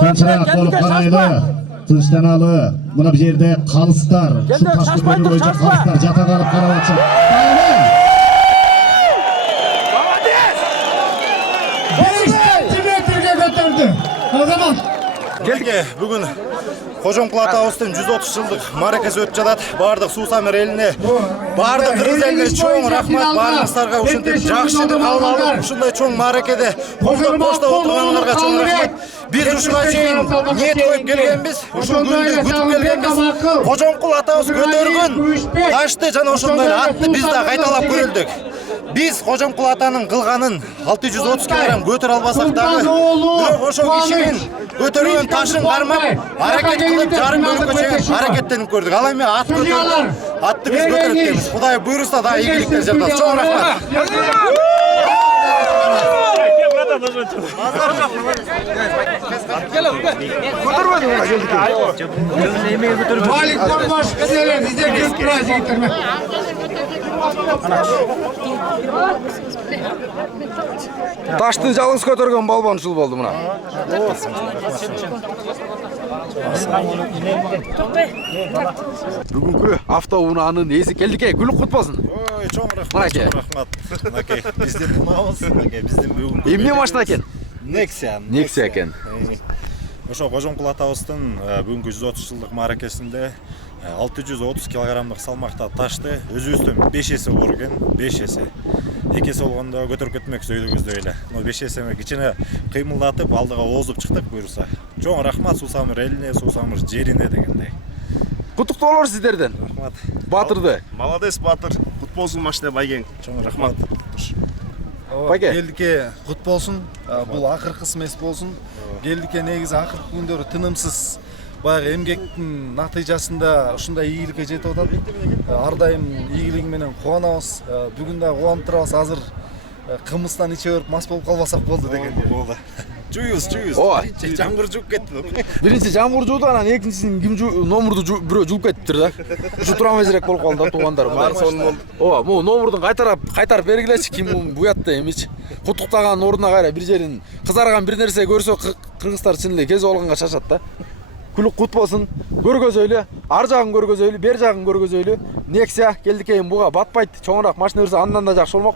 Qancharoq bo'lib qaraydi. Tinchlanali. Mana bu yerda qalstar, shu tashqi bo'yi bo'yicha qalstar jata qilib qaryapti. Келге бүгін Қожоңқұл атауыстың 130 жылдық маракасы өтіп жатады. Бардық Сусамир еліне, бардық Қырғыз еліне чоң рахмат барыңыздарға. Ушундай жакшы кабыл алып, ушундай чоң маракеде қолдап қошта отырғаныңарға чоң рахмат. Biz ушуга чейин ниет коюп келгенбиз, ушул күндү күтүп келгенбиз. Қожоңқұл атабыз көтөргөн ташты жана ошондой атты биз да кайталап көрөлдүк. Biz Қожоңқұл атанын кылганын 630 кг көтөрө албасак дагы, бирок ошол кишинин көтөргөн ташын кармап, аракет кылып жарым бөлүккө чейин аракеттенип көрдүк. Ал эми ат көтөрүп, атты биз көтөрөт экенбиз. Кудай буйруса да ийгиликтер жатат. Чоң рахмат. Ташты жалғыз көтөргөн балбан ушул болду мына. Бүгүнкү автоунаанын ээси келдик. Күлүк кут болсун. Ой, чоң рахмат. Чоң рахмат. Аке, биздин унабыз, аке, биздин бүгүнкү. Эмне машина экен? Nexia. Nexia экен. Ошо Қожоңқұл атабыздын бүгүнкү 130 жылдык маракесинде 630 килограммдык салмакта ташты өзүбүздөн 5 эсе оор экен, 5 эсе. 2 эсе болгондо көтөрүп кетмекчи өйдөгүздө эле. 5 эсеме кичине кыймылдатып алдыга оозуп чыктык буйруса. Чоң рахмат Сусамир элине, Сусамир жерине дегендей. Куттуктоолор сиздерден. Рахмат. Батырды. Молодец, Батыр. Кут болсун машина Байгең. Чоң рахмат. Байке. Келдикке кут болсун. Бул акыркысы эмес болсун. Келдикке негизи акыркы күндөрү тынымсыз баягы эмгектин натыйжасында ушундай ийгиликке жетип атат. Ар дайым ийгилиги менен кубанабыз. Бүгүн да кубанып турабыз. Азыр кымыздан иче берип мас болуп калбасак болду деген. Болду. Чуюбуз. Ооба. Жамгыр жууп кетти. Биринчи жамгыр жууду, анан экинчисин ким номурду бирөө жууп кетиптир да. Ушу турам эзерек болуп калды да туугандар. Ооба, могу номурдун кайтарып бергилечи, ким буятты эмичи. Куттуктаган ордуна кайра бир жерин кызарган бир нерсе көрсө кыргыздар чын эле кезип алганга шашат да. Күлүк кут болсун. Көргөзөйлү, ар жагын көргөзөйлү, бер жагын көргөзөйлү. Nexia келдик буга батпайт. Чоңураак машина берсе андан да жакшы болмок.